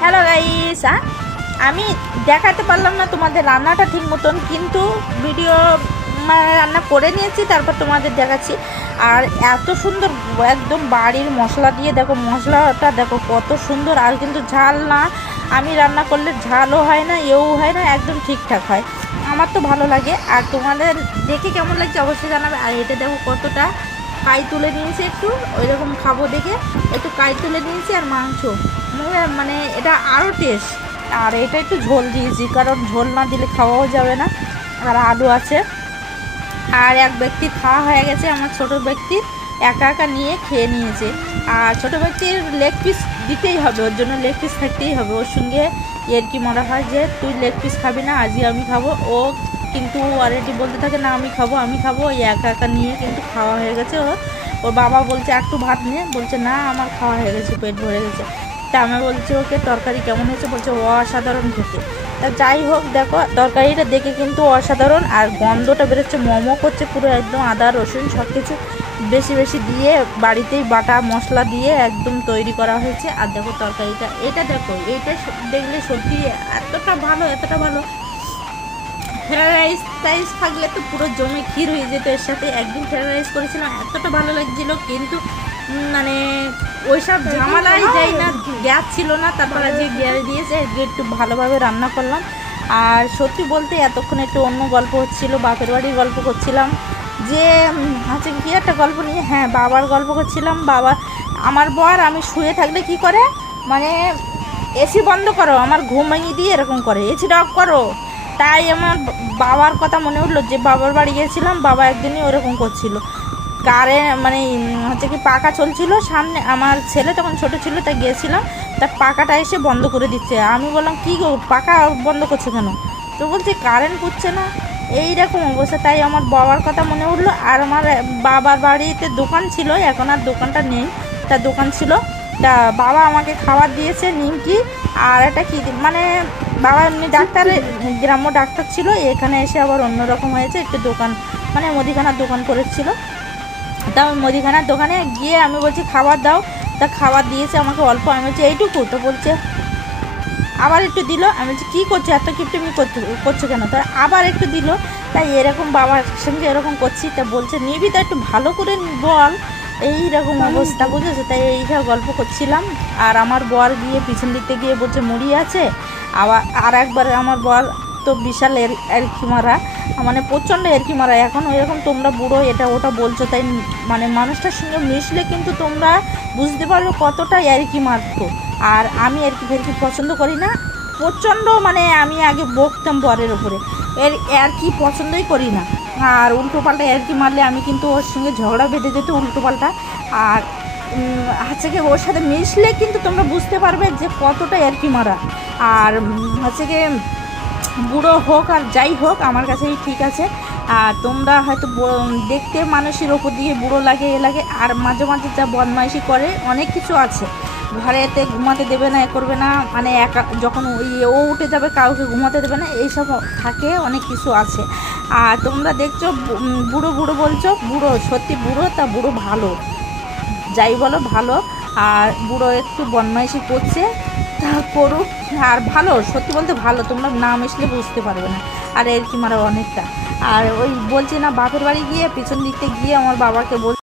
Hello guys, আমি দেখাতে পারলাম না তোমাদের রান্নাটা ঠিক মতন, কিন্তু ভিডিও রান্না করে নিয়েছি, তারপর তোমাদের দেখাচ্ছি। আর এত সুন্দর একদম বাড়ির মশলা দিয়ে, দেখো মশলাটা দেখো কত সুন্দর। আর কিন্তু ঝাল না, আমি রান্না করলে ঝালও হয় না, এও হয় না, একদম ঠিকঠাক হয়। আমার তো ভালো লাগে। আর তোমাদের দেখে কেমন লাগছে অবশ্যই জানাবে। আর এটা দেখো কতটা কাই তুলে নিয়েছি, একটু ওইরকম খাবো দেখে একটু কাই তুলে নিয়েছি। আর মাংস মানে এটা আরও টেস্ট। আর এটা একটু ঝোল দিয়েছি, কারণ ঝোল না দিলে খাওয়াও যাবে না। আর আলু আছে। আর এক ব্যক্তি খাওয়া হয়ে গেছে, আমার ছোট ব্যক্তি একা একা নিয়ে খেয়ে নিয়েছে। আর ছোট ব্যক্তির লেগ পিস দিতেই হবে, ওর জন্য লেগ পিস থাকতেই হবে। ওর সঙ্গে এর কি মনে হয় যে তুই লেগ পিস খাবি না, আজকে আমি খাবো। ও কিন্তু অলরেডি বলতে থাকে না আমি খাবো আমি খাবো, ওই একা একা নিয়ে কিন্তু খাওয়া হয়ে গেছে। ওর বাবা বলছে একটু ভাত নিয়ে, বলছে না আমার খাওয়া হয়ে গেছে, পেট ভরে গেছে। তা আমি বলছি ওকে তরকারি কেমন হয়েছে, বলছে অসাধারণ খেতে। তা যাই হোক, দেখো তরকারিটা দেখে কিন্তু অসাধারণ। আর গন্ধটা বেরোচ্ছে, মোমো করছে পুরো একদম আদা রসুন সব কিছু বেশি বেশি দিয়ে, বাড়িতেই বাটা মশলা দিয়ে একদম তৈরি করা হয়েছে। আর দেখো তরকারিটা, এটা দেখো, এইটা দেখলে সত্যি এতটা ভালো, এতটা ভালো। ফ্রায়েড রাইস থাকলে তো পুরো জমে ক্ষীর হয়ে যেত এর সাথে। একদিন ফ্রায়েড রাইস করেছিলাম, এতটা ভালো লাগছিল, কিন্তু মানে ওইসব ঝামেলাই যাই না, গ্যাস ছিল না। তারপর আজকে গ্যাস দিয়েছে, একটু ভালোভাবে রান্না করলাম। আর সত্যি বলতে এতক্ষণ একটু অন্য গল্প হচ্ছিল, বাপের বাড়ির গল্প করছিলাম, যে হচ্ছে কি একটা গল্প নিয়ে, হ্যাঁ বাবার গল্প করছিলাম। বাবা, আমার বর আমি শুয়ে থাকলে কি করে, মানে এসি বন্ধ করো, আমার ঘুম ভেঙে দিয়ে এরকম করে, এসিটা অফ করো। তাই আমার বাবার কথা মনে উঠলো যে বাবার বাড়ি গিয়েছিলাম, বাবা একদিনই ওরকম করছিল। মানে হচ্ছে কি পাখা চলছিল সামনে, আমার ছেলে তখন ছোট ছিল, তাই গিয়েছিলাম, তার পাখাটা এসে বন্ধ করে দিচ্ছে। আমি বললাম কি গো, পাখা বন্ধ করছে কেন? তো বলছে কারেন্ট পুড়ছে না, এইরকম অবস্থা। তাই আমার বাবার কথা মনে উঠলো। আর আমার বাবার বাড়িতে দোকান ছিল, এখন আর দোকানটা নেই, তার দোকান ছিল। তা বাবা আমাকে খাবার দিয়েছে নিমকি, আর একটা কি মানে বাবা এমনি ডাক্তার, গ্রাম্য ডাক্তার ছিল, এখানে এসে আবার অন্যরকম হয়েছে, একটু দোকান মানে মুদিখানার দোকান করেছিল। তা ওই মুদিখানার দোকানে গিয়ে আমি বলছি খাবার দাও, তা খাবার দিয়েছে আমাকে অল্প। আমি বলছি এইটুকু, তো বলছে আবার একটু দিল। আমি বলছি কী করছো, এত কিপটেমি করছো কেন? তা আবার একটু দিল। তাই এরকম বাবার সঙ্গে এরকম করছি। তা বলছে নিবি তো একটু ভালো করে বল, এইরকম অবস্থা, বুঝেছো? তাই এইসব গল্প করছিলাম। আর আমার বর গিয়ে পিছন দিকতে গিয়ে বলছে মুড়ি আছে। আবার আর একবার আমার বর তো বিশাল এরকি মারা, মানে প্রচণ্ড এরকি মারা। এখন ওইরকম তোমরা বুড়ো এটা ওটা বলছো, তাই মানে মানুষটার সঙ্গে মিশলে কিন্তু তোমরা বুঝতে পারবে কতটা এরকি মারতো। আর আমি এরকি ফেরকি পছন্দ করি না প্রচণ্ড, মানে আমি আগে বকতাম বরের ওপরে, আর কি পছন্দই করি না। আর উল্টো পাল্টা আর কি মারলে আমি কিন্তু ওর সঙ্গে ঝগড়া বেঁধে যেত উল্টো পাল্টা। আর হচ্ছে কি ওর সাথে মিশলে কিন্তু তোমরা বুঝতে পারবে যে কতটা আর কি মারা। আর হচ্ছে কি বুড়ো হোক আর যাই হোক, আমার কাছেই ঠিক আছে। আর তোমরা হয়তো দেখতে মানুষের ওপর দিয়ে বুড়ো লাগে এ লাগে, আর মাঝে মাঝে যা বদমাইশি করে অনেক কিছু আছে। ঘরেতে ঘুমাতে দেবে না, এ করবে না, মানে একা যখন ও উঠে যাবে কাউকে ঘুমাতে দেবে না, এইসব থাকে, অনেক কিছু আছে। আর তোমরা দেখছো বুড়ো বুড়ো বলছো, বুড়ো সত্যি বুড়ো, তা বুড়ো ভালো, যাই বলো ভালো। আর বুড়ো একটু বদমাইশি করছে, তা করুক। আর ভালো, সত্যি বলতে ভালো, তোমরা না মিশলে বুঝতে পারবে না। আর এর কি মারা অনেকটা। আর ওই বলছি না বাপের বাড়ি গিয়ে পিছন দিকতে গিয়ে আমার বাবাকে বল